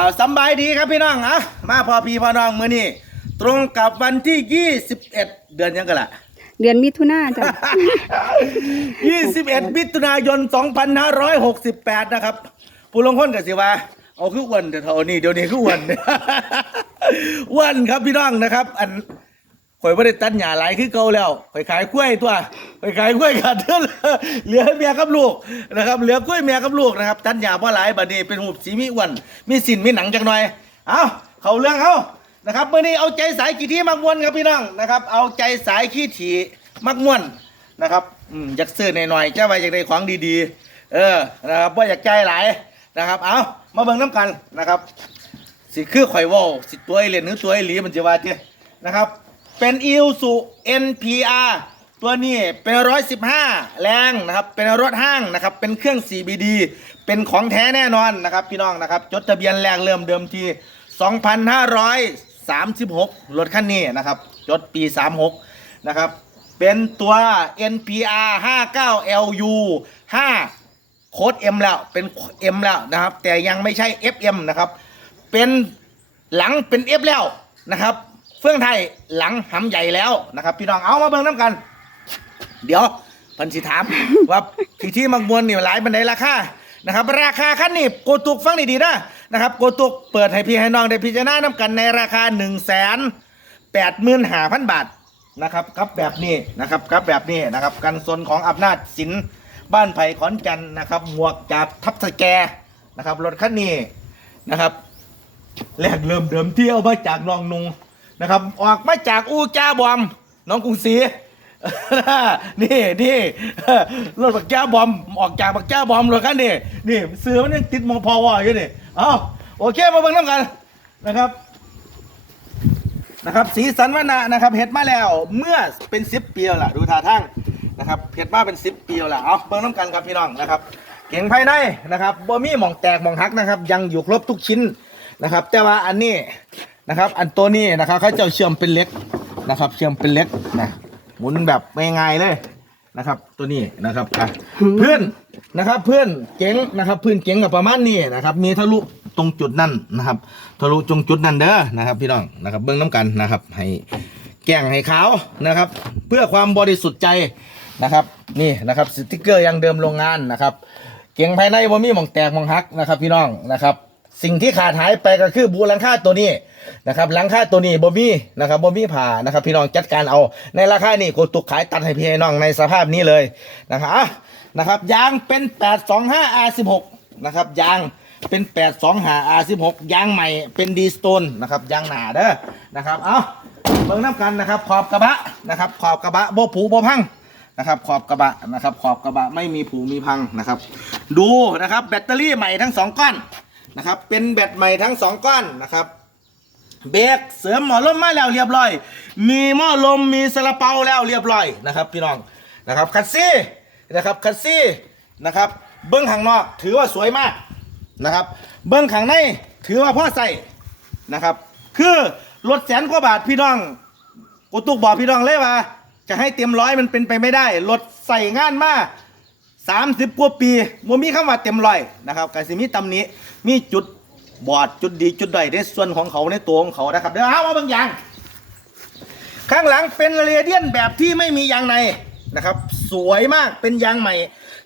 าสำบายดีครับพี่น้องอะมาพอพี่พอน้องมื้อนี้ตรงกับวันที่ 21 เดือนยังกันล่ะเดือนมิถุนาจ้ะ 21 มิถุนายน 2568 นะครับ ผู้ลงคนกับสิว่า เอาคืออ้วันแต่เท่านี้เดี๋ยวนี้คืออ้วันอ้วันครับพี่น้องนะครับ อัน ข่อยไม่ได้ตัดหญ้าหลายคือเก่าแล้วข่อยขายกล้วยตัวข่อยขายกล้วยขาดเดือนเหลือเมียกับลูกนะครับ เหลือกล้วยเมียกับลูกนะครับ ตัดหญ้าพราะหลายบัดนี้เป็นหูบสีมีอ้วนมีสินมีหนังจังหน่อย เอาเขาเรื่องเขานะครับเมื่อนี้เอาใจสายกี่ที่มักม่วนครับพี่น้องนะครับ เอาใจสายขี้ถี่มักม่วนนะครับอืมอยากซื้อหน่อยๆเจ้าไปอยากได้ของดีๆ เออนะครับว่าอยากใจหลายนะครับ เอามาเบิ่งน้ำกันนะครับ สิคือข่อยว่าสิตัวไอเหรียญหรือตัวไอหลีมันจะว่าเจ้นะครับ เป็นอิลสุ NPR ตัวนี้เป็นร้อยสิบห้าแรงนะครับ เป็นรถห้างนะครับ เป็นเครื่อง CBD เป็นของแท้แน่นอนนะครับ พี่น้องนะครับ จดทะเบียนแรงเริ่มเดิมที่2,536 รถคันนี้นะครับ จดปี 36 นะครับ เป็นตัว NPR 59 LU 5 โค้ด M แล้ว เป็น M แล้วนะครับ แต่ยังไม่ใช่ FM นะครับ เป็นหลังเป็น F แล้วนะครับ เฟื่องไทยหลังหำใหญ่แล้วนะครับ พี่น้องเอามาเบิ่งน้ำกัน เดี๋ยวพันสิถาม ว่าที่ที่มักมวลนี่หลายบันไดราคานะครับ ราคาคันนี้โกตุกฟังดีๆนะนะครับ โกตุกเปิดให้พี่ให้น้องได้พิจารณาน้ำกันในราคา1นึ่งแสนแปดหมื่นห้าพันบาทนะครับกับแบบนี้นะครับกับแบบนี้นะครับกันสนของอำนาจสินบ้านไผ่ขอนแก่นนะครับหมวกจากทับสแกนะครับรถคันนี้นะครับแรกเริ่มเดิมที่เอามาจากนองนุง นะครับ ออกมาจากอูจ้าบอม น้องกรุงศรี นี่นี่รถบักจ้าบอม ออกจากบักจ้าบอมรถคันนี้นี่เสือมันยังติดมองพอวออยู่นี่เอาโอเคมาเบิ่งน้ำกันนะครับนะครับสีสันวนานะครับเห็ดมาแล้วเมื่อเป็นสิบปีแล้วล่ะดูท่าทางนะครับเห็ดมาเป็นสิบปีแล้วล่ะเอาเบิ่งน้ำกันครับพี่น้องนะครับ เก่งภายในนะครับบ่มีหมองแตกหมองหักนะครับ ยังอยู่ครบทุกชิ้นนะครับ แต่ว่าอันนี้ นะครับ อันตัวนี้นะครับเขาจะเชื่อมเป็นเหล็กนะครับ เชื่อมเป็นเหล็กนะหมุนแบบง่ายๆเลยนะครับ ตัวนี้นะครับอะเพื่อนนะครับ เพื่อนเก๋งนะครับ เพื่อนเก๋งกับประมาณนี้นะครับ มีทะลุตรงจุดนั่นนะครับ ทะลุตรงจุดนั่นเด้อนะครับ พี่น้องนะครับ เบื้องน้ำกันนะครับ ให้แก่งให้ขาวนะครับ เพื่อความบริสุทธิ์ใจนะครับนี่นะครับสติกเกอร์ยังเดิมโรงงานนะครับ เก่งภายในบ่มีหมองแตกหมองหักนะครับ พี่น้องนะครับ สิ่งที่ขาดหายไปก็คือบูหลังคาตัวนี้นะครับหลังคาตัวนี้บ่มีนะครับบ่มีผ่านะครับพี่น้องจัดการเอาในราคานี้โกตุกขายตัดให้พี่น้องในสภาพนี้เลยนะครับอะนะครับยางเป็น 825 R16 นะครับยางเป็น 825 R16 ยางใหม่เป็นดีสโตนนะครับยางหนาเด้อนะครับเอาเบิ่งน้ำกันนะครับขอบกระบะนะครับขอบกระบะโบผูโบพังนะครับขอบกระบะนะครับขอบกระบะไม่มีผูมีพังนะครับ ดูนะครับแบตเตอรี่ใหม่ทั้งสองก้อน นะครับ เป็นแบตใหม่ทั้งสองก้อนนะครับเบรกเสริมหมอลมมาแล้วเรียบร้อย มีหม้อลมมีซาลาเปาแล้วเรียบร้อยนะครับ พี่น้องนะครับคัสซี่นะครับคัสซี่นะครับ เบื้องข้างนอกถือว่าสวยมากนะครับ เบื้องข้างในถือว่าพ่อใส่นะครับ คือรถแสนกว่าบาทพี่น้องกูตุกบอกพี่น้องเลยว่า จะให้เต็มร้อยมันเป็นไปไม่ได้รถใส่งานมาก สามสิบกว่าปีมัมีคำว่าเต็มร้อยนะครับกสิมีตำหนี้มีจุดบอดจุดดีจุดด้อยในส่วนของเขาในตัวของเขานะครับเดี๋ยวเอามาบางอย่าง ข้างหลังเป็นเรเดียนแบบที่ไม่มียางในนะครับ สวยมากเป็นยางใหม่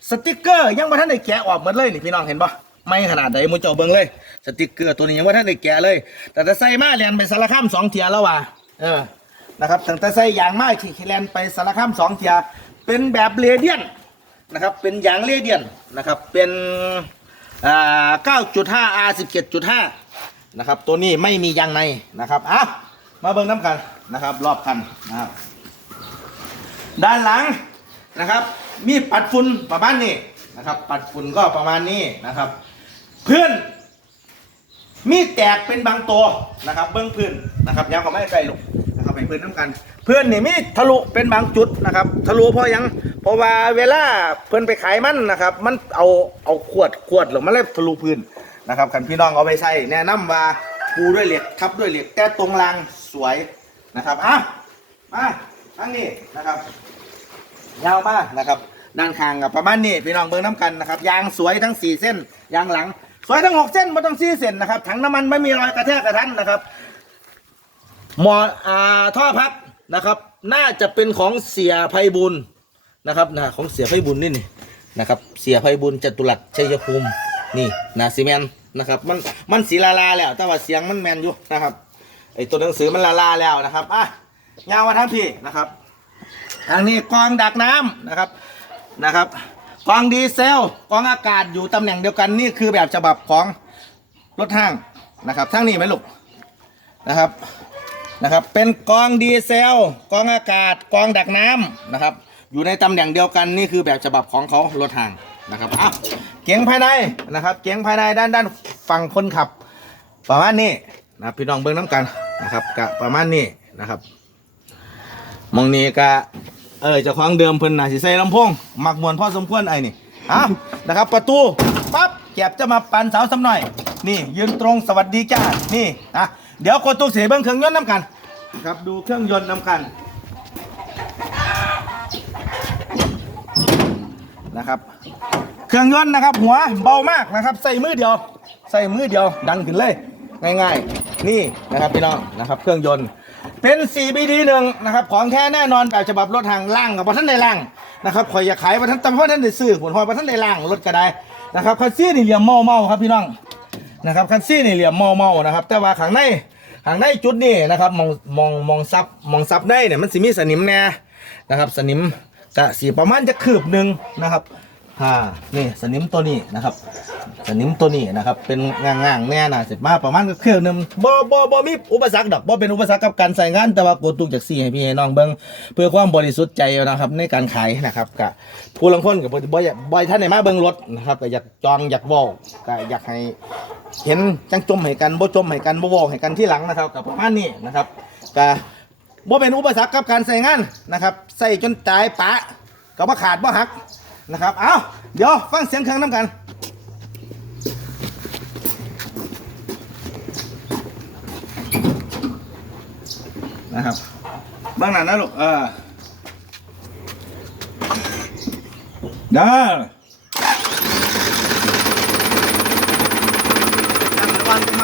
สติกเกอร์ยังมาท่านได้แกะออกหมดเลยนี่พี่น้องเห็นปะไม่ขนาดใดมุจเจาเบิ้งเลย สติกเกอร์ตัวนี้ยังว่าท่านได้แกะเลย แต่ถ้าใส่มาเรียนไปสารคามสองเทียแล้วว่ะเออนะครับตั้งต่ใส่ยางมาขี่แลนไปสารคามสองเทียเป็นแบบเรเดียน นะครับเป็นยางเรเดียนนะครับเป็นอ่า9.5 R 17.5นะครับตัวนี้ไม่มียางในนะครับอะมาเบิ่งน้ำกันนะครับรอบคันนะครับด้านหลังนะครับ มีปัดฝุ่นประมาณนี้นะครับ ปัดฝุ่นก็ประมาณนี้นะครับ เพื่อนมีแตกเป็นบางตัวนะครับ เบื้องพื้นนะครับยาวเขาไม่ใกล้ลงนะครับไปเพื้นน้ำกัน เพื่อนนี่มีทะลุเป็นบางจุดนะครับ ทะลุเพราะยัง ราะว่าเวลาเพื่อนไปขายมันนะครับ มันเอาเอาขวดขวดหรือมันเลยทะลุพื้นนะครับกันพี่น้องเอาไปใส่แนะนำว่าปูด้วยเหล็กทับด้วยเหล็กแต่ตรงรางสวยนะครับอะมาทั้งนี้นะครับยาวมากนะครับด้านข้างกับประมาณนี้พี่น้องเบิ้งน้ำกันนะครับยางสวยทั้ง 4 เส้นยางหลัง สวยทั้งหกเส้นไม่ต้องซี่เส้นนะครับถังน้ำมันไม่มีรอยกระแทกกระทันนะครับหมออ่าท่อพักนะครับ น่าจะเป็นของเสียไพบุญ นะครับนะของเสียไพบุญนี่นี่นะครับเสียไพบุญจตุรัสชัยภูมินี่นะซีเมนนะครับมันมันสีลาลาแล้วแต่ว่าเสียงมันแมนอยู่นะครับไอตัวหนังสือมันลาลาแล้วนะครับอะยาวมาทั้งพี่นะครับทางนี้กองดักน้ำนะครับนะครับกองดีเซลกองอากาศอยู่ตำแหน่งเดียวกันนี่คือแบบฉบับของรถห้างนะครับทั้งนี้ไหมลูกนะครับนะครับ เป็นกองดีเซลกองอากาศกองดักน้ำนะครับ อยู่ในตำแหน่งเดียวกันนี่คือแบบฉบับของเขารถห้างนะครับอะเก๋งภายในนะครับ เก๋งภายในด้านด้านฝั่งคนขับ ประมาณนี้นะพี่น้องเบิ้งน้ำกันนะครับกะประมาณนี้นะครับมองนี้ก็เออจะคว้างเดิมเพิ่นนะสิใส่ลำโพงหมักมวนพ่อสมควรไอ้นี่อะนะครับ ประตูปั๊บแก็บจะมาปันสาวสำหน่อย นี่ยืนตรงสวัสดีจ้านี่อะเดี๋ยวกดตู้เสียเบิ้งเครื่องยนต์น้ำกันครับดูเครื่องยนต์น้ำกัน นะครับ เครื่องยนต์นะครับ หัวเบามากนะครับ ใส่มือเดียว ใส่มือเดียวดันขึ้นเลย ง่ายๆ นี่นะครับพี่น้องนะครับเครื่องยนต์เป็น 4BD หนึ่งนะครับของแท้แน่นอนแบบฉบับรถทางล่างกับพท่านในล่างนะครับคอยอยากขายพระท่านแต่พระท่านได้ซื้อผลพอยพระท่านในล่างรถก็ได้นะครับคันซี่นี่เหลี่ยมเมาเมาครับพี่น้องนะครับคันซี่นี่เหลี่ยมเมาเมานะครับ แต่ว่าข้างในข้างในจุดนี้นะครับมองมองมองซับมองซับได้เนี่ยมันสิมีสนิมแน่นะครับสนิม กะสีประมาณจะคืบหนึ่งนะครับอ่านี่สนิมตัวนี้นะครับ สนิมตัวนี้นะครับ เป็นง่างๆแน่นะเสร็จมาประมาณก็เครื่องหนึงบ่บ่บ่มีอุปสรรคดอกบ่เป็นอุปสรรคกับการใส่งาน แต่ว่าโกตุกจากซี่ให้พี่ให้น้องเบิ่งเพื่อความบริสุทธิ์ใจนะครับ ในการขายนะครับกะผู้ลังคนกับบ่บ่อยากบ่อยท่านไหนมาเบิ่งรถนะครับก็อยากจองอยากเว้าก็อยากให้เห็นจังจมให้กันบ่จมให้กันบ่เว้าให้กันที่หลังนะครับกับประมาณนี้นะครับก็ บ่เป็นอุปสรรคกับการใส่งานนะครับ ใส่จนตายปะก็บ่ขาดบ่หักนะครับ เอาเดี๋ยวฟังเสียงเครื่องน้ำกันนะครับเบื้องหนานะลูกเออเด้อตั้งระวังทำไม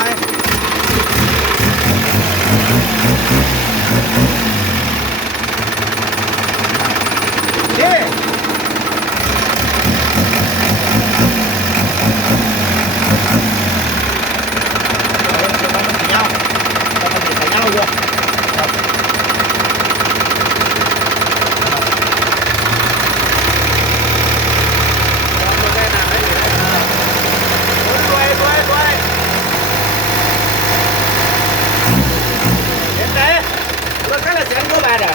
เด้ มันสีเงาแต่มันสีเงาอยู่ครับรวยรวยรวยเห็นไหมรถคันละแสนกว่าบาทอะ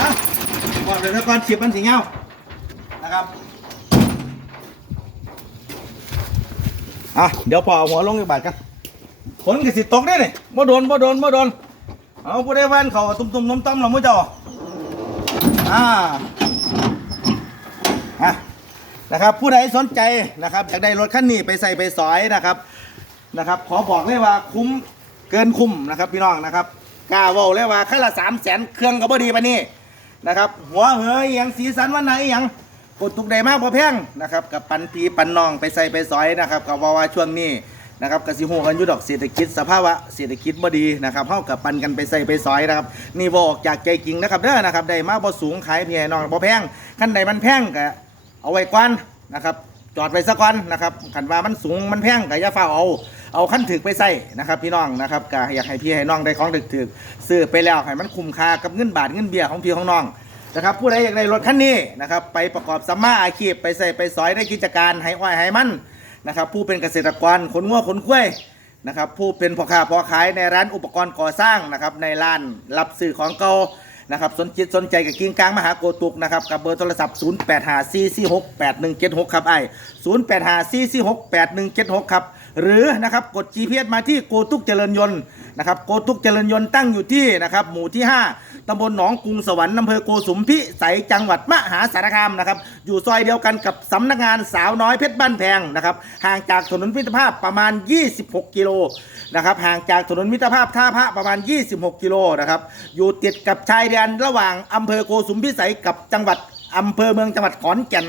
อะ บอกเลยนะก่อนฉีบมันสีเงานะครับอะเดี๋ยวพอเอาหัวลงอีกบาทกันฝนกสิตกได้นี่บ่โดนบ่โดนบ่โดนเอาผู้ได้แว่นเขาตุ่มๆน้ำต้มเราไม่เจ้าอ่าอะนะครับผู้ใดสนใจนะครับอยากได้รถคันนี้ไปใส่ไปสอยนะครับนะครับ ขอบอกเลยว่าคุ้มเกินคุ้มนะครับพี่น้องนะครับกล้าว่าเลยว่าคันละสามแสนเครื่องก็บ่ดีปาน นะครับ หัวเหยอย่างสีสันวันไหนอย่างกดตุกใดมากพอแพงนะครับกับปันพีปันน้องไปใส่ไปสอยนะครับกับว่าว่าช่วงนี้นะครับกสิโฮกันยุดอกเศรษฐกิจสภาวะเศรษฐกิจบ่ดีนะครับเฮากับปันกันไปใส่ไปซอยนะครับนี่บอกจากใจจริงนะครับเด้อนะครับได้มาบ่สูงขายพี่ให้น้องบ่แพงคันใดมันแพงก็เอาไว้ก่อนนะครับจอดไว้ซะก่อนนะครับคันว่ามันสูงมันแพงก็อย่าฟ้าเอา เอาขั้นถึกไปใส่นะครับพี่น้องนะครับก็อยากให้พี่ให้น้องได้ของถึกๆซื้อไปแล้วให้มันคุ้มค่ากับเงินบาทเงินเบี้ยของพี่ของน้องนะครับผู้ใดอยากได้รถคันนี้นะครับไปประกอบสัมมาอาชีพไปใส่ไปสอยได้กิจการให้อ้อยให้มันนะครับผู้เป็นเกษตรกรขนงัวขนควยนะครับผู้เป็นพ่อค้าพ่อขายในร้านอุปกรณ์ก่อสร้างนะครับในร้านรับซื้อของเก่านะครับสนจิตสนใจกับกิ้งกลางมหาโกตุกนะครับกับเบอร์โทรศัพท์ 0 8 5 4 4 6 8 1 7 6 ครับไอ้0 8 5 4 4 6 8 1 7 6 ครับ หรือนะครับกด GPS มาที่โกตุกเจริญยนต์นะครับโกตุกเจริญยนต์ตั้งอยู่ที่นะครับหมู่ที่ 5ตำบลหนองกรุงสวรรค์อำเภอโกสุมพิสัยจังหวัดมหาสารคามนะครับอยู่ซอยเดียวกันกับสำนักงานสาวน้อยเพชรบ้านแพงนะครับห่างจากถนนมิตรภาพประมาณ 26 กิโลนะครับห่างจากถนนมิตรภาพท่าพระประมาณ 26 กิโลนะครับอยู่ติดกับชายแดนระหว่างอำเภอโกสุมพิสัยกับจังหวัดอำเภอเมืองจังหวัดขอนแก่น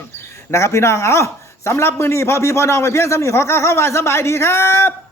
นะครับพี่น้องเอา สำหรับมือนี้พอพี่พอน้องไปเพียงสำนีขอกล่าวเข้ามาสบายดีครับ